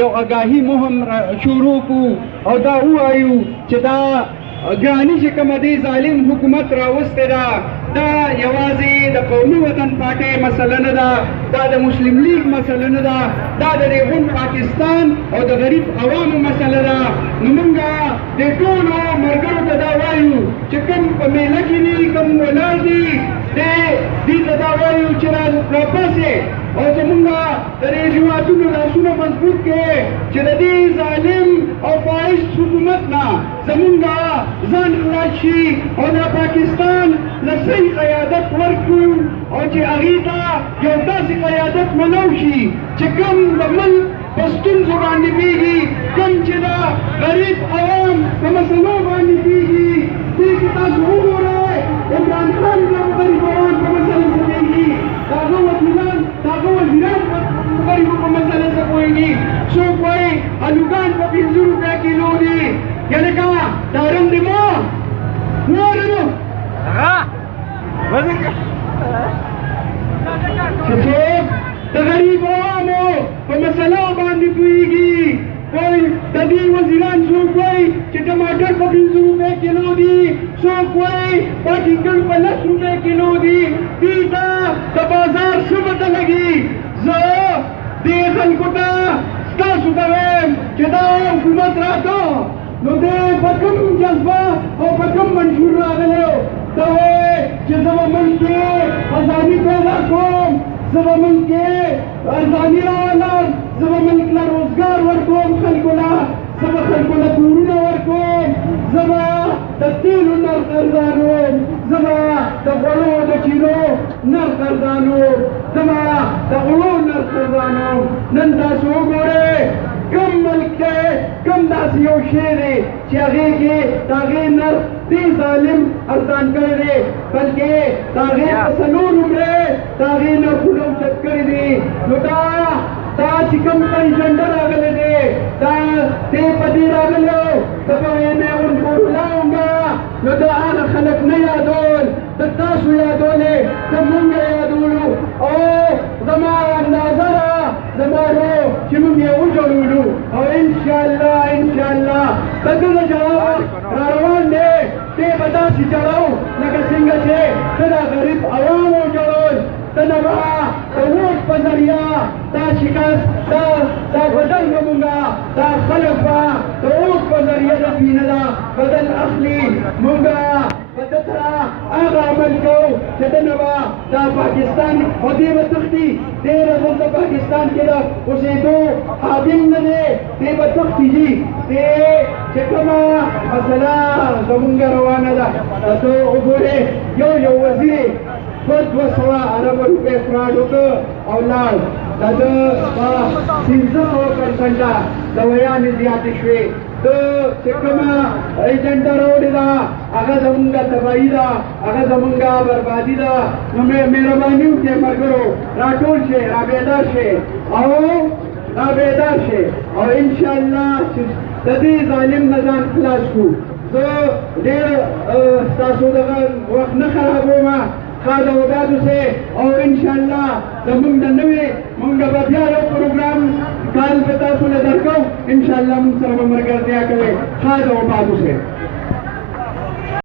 یو آگاهی مهم شروع کو او دا وایو چې دا ګراني چې کومه دی ظالم حکومت راوستې ده دا یوازې د قومي وطن پارټۍ مسله نه ده دا د مسلم لیگ مسله نه ده دا د ریغون پاکستان او د غریب عوامو مسله ده نو موږ د ټولو ملګرو ته دا وایو چې کوم په میله کې دي کوم ولاړ دي دې ته دا وایو چې راپاسې او زمونږ د دې جماعتونو لاسونه مضبوط کړي چې د دې ظالم او فاحش حکومت نه زمونږ ځان خلاص شي او د پاکستان له صحیح قیادت ورکړو او چې هغې ته یو داسې قیادت ملو شي چې کوم د ملک په ستونزو باندې پوهېږي کوم چې د غریب عوام په مسلو باندې پوهېږي دې کې تاسو وګورئ عمران خان د غریب عوام په مسله څه پوهېږي هغه وکیلان هغه وزیران په غریبو په مسله څه پوهېږي څوک وایي الوګان په 5 روپۍ کیلو دي یعنې که دا رنګ د ما وارنو چې څوک د غریب عوامو په مسله باندې پوهېږي کوئی د دې وزیران څوک وایي چې ټماټر په 5 روپۍ کیلو دي څوک وایي پاکستان په 10 روپۍ کیلو دي دې ته د بازار څه پته لګي زه دې خلکو ته ستاسو ته وایم چې دا حکومت راته نو دې په کوم جذبه او په کوم منشور راغلی و ته وایې چې زه به ملک کې ازادي پیدا کوم زه به ملک کې ازادي راولم زه به ملک له روزګار ورکوم خلکو له زه به خلکو له کورونه ورکوم زه به د تیلو نرخ ارزانوم زه به د غوړو د چینو نرخ ارزانوم زه به د غوړو نرخ ارزانوم نن تاسو وګورئ کوم ملک دی کوم داسې یو شی دی چې هغې کې د هغې نرخ دې ظالم ارزان کړی دی بلکې د هغې په 4 روپۍ د هغې نرخونه اوچت کړي دي نو دا چې کوم ایجنډه راغلی دی دا دې په دې راغلی و ته به وایې مې اونکو ولاړونګه نو دا هغه خلک نه یادول د تاسو یادولې که مونږ یادولو او زما اندازه ده زما رو چې مونږ یې وجوړولو او انشاءالله د ده د جواب را روان دی دې به داسې جوړو لکه څنګه چې ته د غریب عوامو جوړول ته نه به د ووټ په ذریعه دا شکست دا بدل به مونږه دا خلک به د ووټ په ذریعه د دوی نه ده بدل اخلي مونږه په ده سره هغه عمل کوو چې ده نه به دا پاکستان او دې به تښتي ډېره دلته پاکستان کې د اوسېدو قابل نه دی دې به تښتي دي دې چې کومه مسله زمونږ روانه ده تاسو وګورئ یو وزیر 200 ارب روپۍ فراډ وکړ او لاړ دا د 15% د ویانې زیاتې شوې د چې کومه ایجنډه راوړې ده هغه زمونږ تباهي ده هغه زمونږ بربادي ده نو مهرباني وکړئ ملګرو راټول شئ رابیدار شئ او انشاءالله چې د دې ظالم نه ځان خلاص کړو زه ډېر ستاسو دغه وخت نه خرابوم خاده وبادو سے اور انشاءاللہ زمونږ د نوې مونږ به بیا یو پروګرام کال به تاسو له درکو انشاءالله مونږ سره به ملګرتیا کوئ خاده وبادو سے